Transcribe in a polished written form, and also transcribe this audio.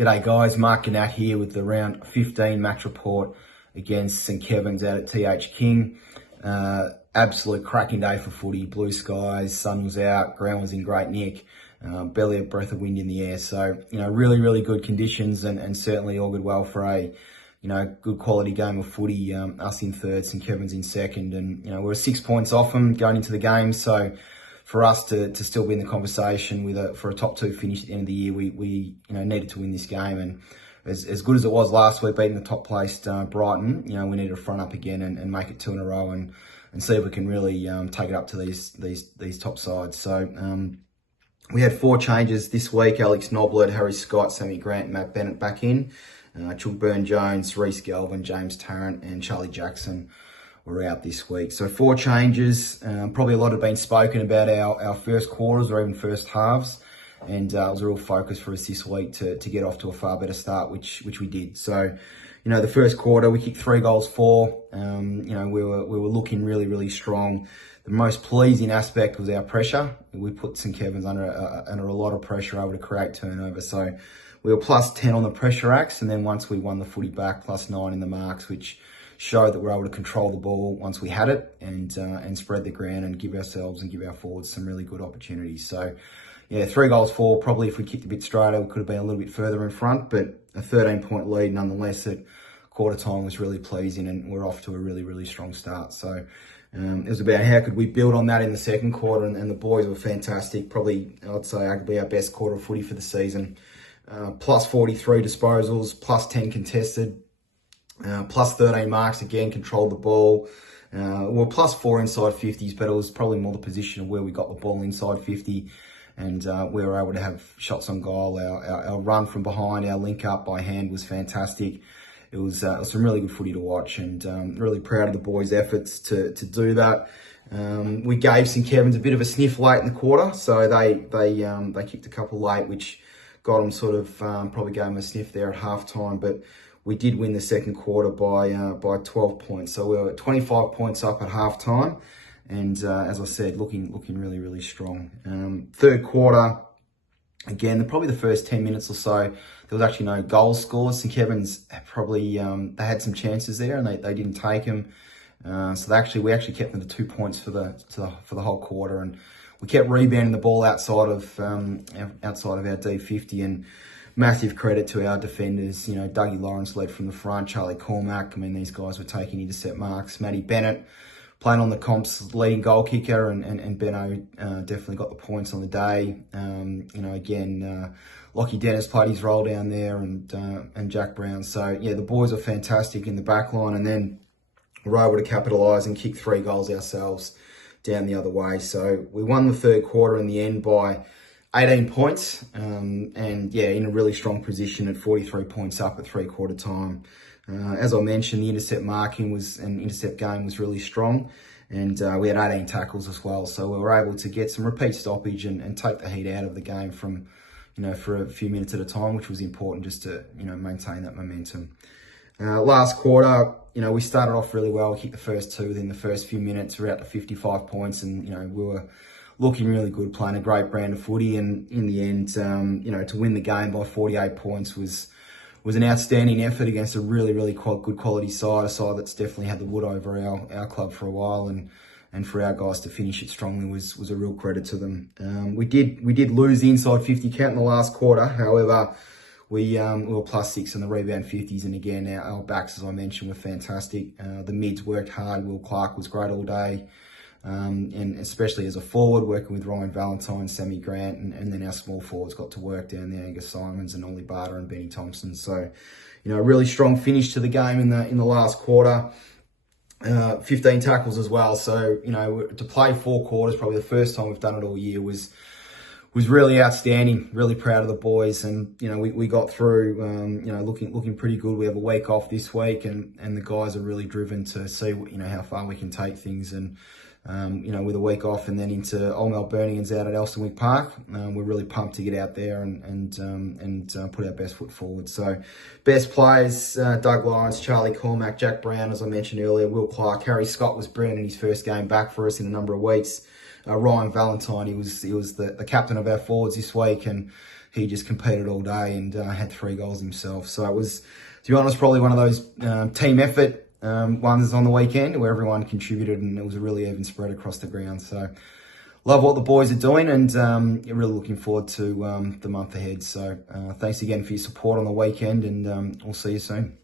G'day guys, Mark and Nat here with the round 15 match report against St Kevin's out at TH King. Absolute cracking day for footy, blue skies, sun was out, ground was in great nick, barely a breath of wind in the air. So, really good conditions and certainly augured well for a, good quality game of footy. Us in third, St Kevin's in second, and, we're 6 points off them going into the game. So, for us to still be in the conversation for a top two finish at the end of the year, we needed to win this game. And as good as it was last week, beating the top placed Brighton, we need to front up again and make it two in a row and see if we can really take it up to these top sides. So we had 4 changes this week: Alex Noblet, Harry Scott, Sammy Grant, Matt Bennett back in. Chuk Burn-Jones, Reece Galvin, James Tarrant and Charlie Jackson were out this week. So 4 changes. Probably a lot have been spoken about our first quarters or even first halves, and it was a real focus for us this week to get off to a far better start, which we did. So, the first quarter we kicked 3 goals for. We were looking really strong. The most pleasing aspect was our pressure. We put St Kevin's under a lot of pressure, able to create turnover. So we were plus 10 on the pressure axe, and then once we won the footy back, plus 9 in the marks, which showed that we're able to control the ball once we had it and spread the ground and give ourselves and give our forwards some really good opportunities. So, 3 goals for. Probably if we kicked a bit straighter, we could have been a little bit further in front, but a 13-point lead nonetheless at quarter time was really pleasing, and we're off to a really strong start. So it was about how could we build on that in the second quarter, and the boys were fantastic. Probably, I'd say, arguably our best quarter of footy for the season. Plus 43 disposals, plus 10 contested. Plus 13 marks, again, controlled the ball. Well, plus 4 inside 50s, but it was probably more the position of where we got the ball inside 50, and we were able to have shots on goal. Our run from behind, our link up by hand was fantastic. It was some really good footy to watch, and really proud of the boys' efforts to do that. We gave St Kevin's a bit of a sniff late in the quarter, so they kicked a couple late, which got them sort of probably gave them a sniff there at halftime, but we did win the second quarter by 12 points. So we were 25 points up at halftime, and as I said, looking really strong. Third quarter, again, probably the first 10 minutes or so, there was actually no goals scored. St Kevin's probably they had some chances there, and they didn't take them. So we actually kept them to 2 points for the whole quarter, and we kept rebounding the ball outside of our D50, and massive credit to our defenders. Dougie Lawrence led from the front, Charlie Cormack. These guys were taking intercept marks. Matty Bennett playing on the comp's leading goal kicker, and Benno definitely got the points on the day. Lockie Dennis played his role down there, and Jack Brown. So the boys are fantastic in the back line, and then we're able to capitalise and kick 3 goals ourselves down the other way. So we won the third quarter in the end by 18 points, in a really strong position at 43 points up at 3/4 time. As I mentioned, the intercept intercept game was really strong, and we had 18 tackles as well. So we were able to get some repeat stoppage and take the heat out of the game from, for a few minutes at a time, which was important just to, maintain that momentum. Last quarter, we started off really well. We kicked the first 2 within the first few minutes. We're out to 55 points, and, we were looking really good, playing a great brand of footy, and in the end, to win the game by 48 points was an outstanding effort against a really good quality side, a side that's definitely had the wood over our club for a while, and for our guys to finish it strongly was a real credit to them. We did lose the inside 50 count in the last quarter. However, we were plus 6 on the rebound 50s, and again, our backs, as I mentioned, were fantastic. The mids worked hard. Will Clark was great all day. And especially as a forward, working with Ryan Valentine, Sammy Grant, and then our small forwards got to work down there, Angus Simons and Ollie Barter and Benny Thompson. So, a really strong finish to the game in the last quarter. 15 tackles as well. So, to play 4 quarters, probably the first time we've done it all year, was really outstanding. Really proud of the boys, and we got through. Looking pretty good. We have a week off this week, and the guys are really driven to see how far we can take things, and with a week off and then into Old Melburnians out at Elstonwick Park. We're really pumped to get out there and put our best foot forward. So, best players, Doug Lawrence, Charlie Cormack, Jack Brown, as I mentioned earlier, Will Clark, Harry Scott was brilliant in his first game back for us in a number of weeks. Ryan Valentine, he was the captain of our forwards this week, and he just competed all day and had 3 goals himself. So it was, to be honest, probably one of those team effort ones on the weekend where everyone contributed and it was a really even spread across the ground. So love what the boys are doing and really looking forward to the month ahead. So thanks again for your support on the weekend and we'll see you soon.